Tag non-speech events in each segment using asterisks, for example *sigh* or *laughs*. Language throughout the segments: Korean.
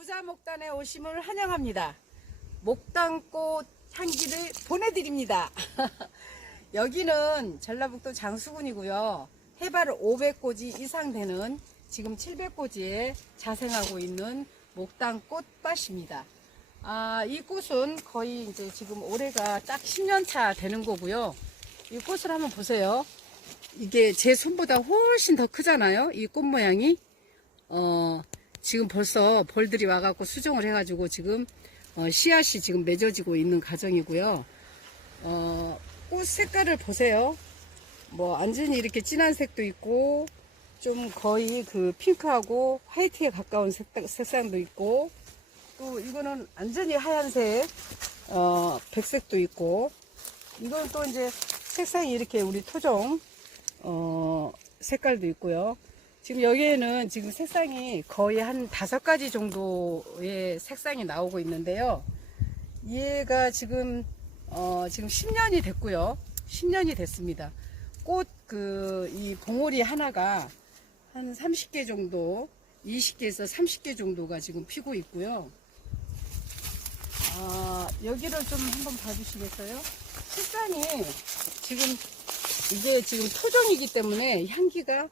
부자 목단에 오심을 환영합니다. 목단꽃 향기를 보내드립니다. *laughs* 여기는 전라북도 장수군이고요. 해발 500고지 이상 되는 지금 700고지에 자생하고 있는 목단꽃 밭입니다. 아, 이 꽃은 거의 이제 지금 올해가 딱 10년 차 되는 거고요. 이 꽃을 한번 보세요. 이게 제 손보다 훨씬 더 크잖아요. 이 꽃 모양이. 어, 지금 벌써 벌들이 와갖고 수정을 해가지고 지금 어, 씨앗이 지금 맺어지고 있는 과정이고요. 어, 꽃 색깔을 보세요. 뭐 완전히 이렇게 진한 색도 있고 좀 거의 그 핑크하고 화이트에 가까운 색, 색상도 있고 또 이거는 완전히 하얀색 어, 백색도 있고 이건 또 이제 색상이 이렇게 우리 토종 어, 색깔도 있고요. 지금 여기에는 지금 색상이 거의 한 다섯 가지 정도의 색상이 나오고 있는데요. 얘가 지금 어, 지금 10년이 됐고요. 10년이 됐습니다. 꽃 그 이 봉오리 하나가 한 30개 정도, 20개에서 30개 정도가 지금 피고 있고요. 아, 여기를 좀 한번 봐주시겠어요? 색상이 지금 이게 지금 토종이기 때문에 향기가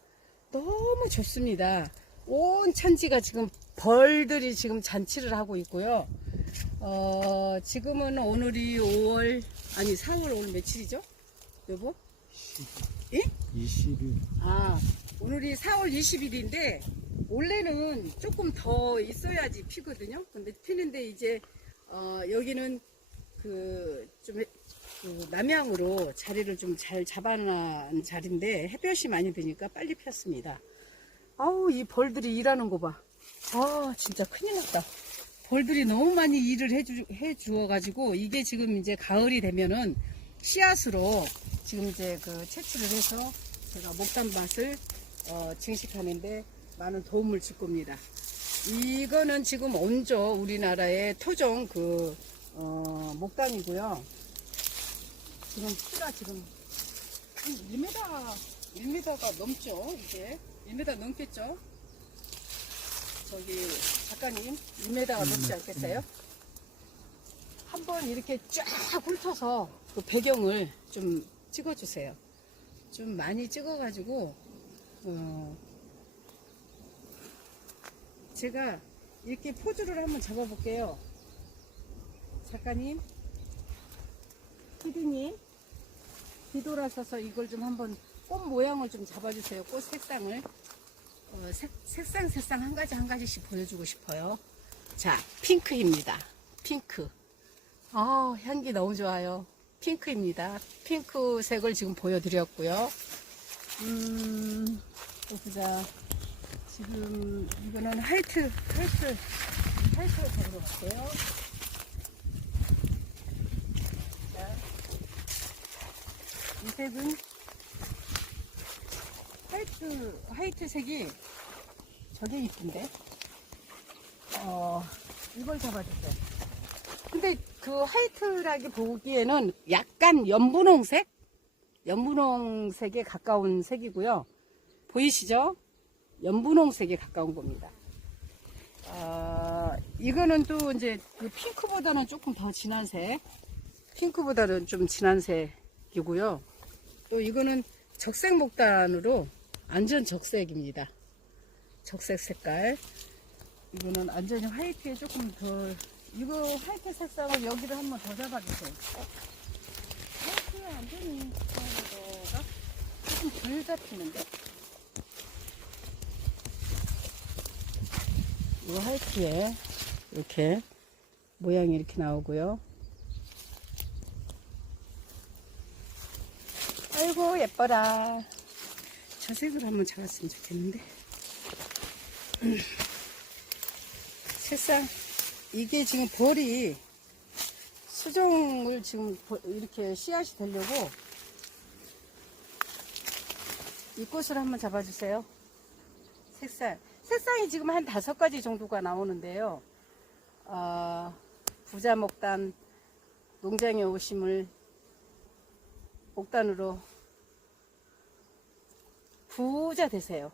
너무 좋습니다. 온 천지가 지금 벌들이 지금 잔치를 하고 있고요. 어, 지금은 오늘이 5월, 아니 4월 오늘 며칠이죠? 여보? 예? 20일. 아, 오늘이 4월 20일인데, 원래는 조금 더 있어야지 피거든요. 근데 피는데 이제, 어, 여기는 그, 좀, 그 남향으로 자리를 좀 잘 잡아놓은 자리인데, 햇볕이 많이 드니까 빨리 폈습니다. 아우, 이 벌들이 일하는 거 봐. 아, 진짜 큰일 났다. 벌들이 너무 많이 일을 해주, 해주어가지고, 이게 지금 이제 가을이 되면은 씨앗으로 지금 이제 그 채취를 해서 제가 목단밭을 어, 증식하는데 많은 도움을 줄 겁니다. 이거는 지금 온조 우리나라의 토종 그 어, 목단이고요. 지금 키가 지금 한 1m, 1m가 넘죠, 이게. 1m 넘겠죠? 저기, 작가님, 2m가 넘지 않겠어요? 한번 이렇게 쫙 훑어서 그 배경을 좀 찍어주세요. 좀 많이 찍어가지고, 어, 제가 이렇게 포즈를 한번 잡아볼게요. 작가님, 피디님, 뒤돌아서서 이걸 좀 한번 꽃 모양을 좀 잡아주세요. 꽃 색상을. 어, 색, 색상, 색상 한 가지 한 가지씩 보여주고 싶어요. 자, 핑크입니다. 핑크. 아, 향기 너무 좋아요. 핑크입니다. 핑크색을 지금 보여드렸고요. 음, 또 보자. 지금 이거는 화이트, 화이트, 화이트로 잡으러 갈게요. 자, 이 색은 화이트, 화이트 색이 저게 이쁜데? 어, 이걸 잡아주세요. 근데 그 화이트라기 보기에는 약간 연분홍색? 연분홍색에 가까운 색이고요. 보이시죠? 연분홍색에 가까운 겁니다. 아, 이거는 또 이제 그 핑크보다는 조금 더 진한 색. 핑크보다는 좀 진한 색이고요. 또 이거는 적색 목단으로 완전 적색입니다. 적색 색깔. 이거는 완전히 화이트에 조금 더 이거 화이트 색상을 여기를 한번 더 잡아주세요. 어? 화이트에 완전히 거가 조금 덜 잡히는데? 이거 화이트에 이렇게 모양이 이렇게 나오고요. 아이고 예뻐라. 저 색으로 한번 잡았으면 좋겠는데. 음. 색상 이게 지금 벌이 수종을 지금 보- 이렇게 씨앗이 되려고 이 꽃을 한번 잡아주세요. 색상. 색상이 지금 한 다섯 가지 정도가 나오는데요. 아, 부자 목단 농장에 오심을 목단으로 부자 되세요.